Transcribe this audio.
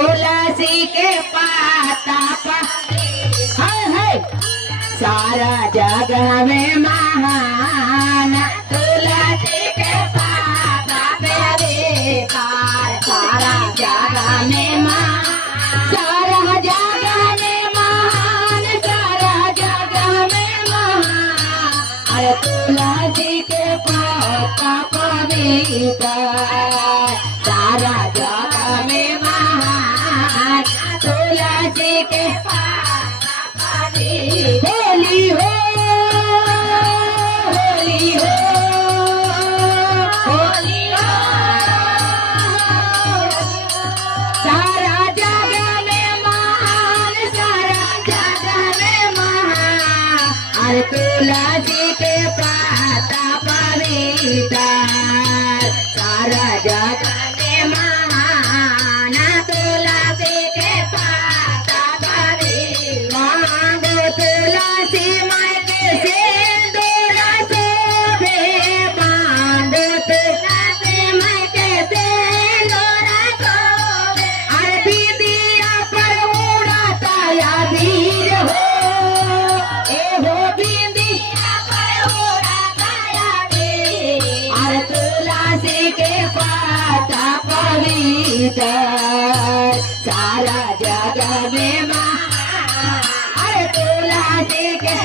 तुलसी के पाता सारा जग में महान तुलसी के पाता पे सारा जग में महान सारा जग में महान सारा जग में महान अरे तुलसी के पाता पवित्र सारा जग में महान तुलसी के होली हो होली हो होली हो सारा जग में महान सारा जग में महान अरे तुलसी के पाता पवित्र सारा जग में महान तुलसी के पाता पवित्र मांगो तुलसी माई के सिंदूर शोभे मांगो तुलसी माई के सिंदूर शोभे अरे बिंदिया पर उड़ाता या वीर हो ए हो बिंदिया पर उड़ाता या वीर अरे तुलसी के पाता पवित्र सारा जग में महान अरे तुलसी के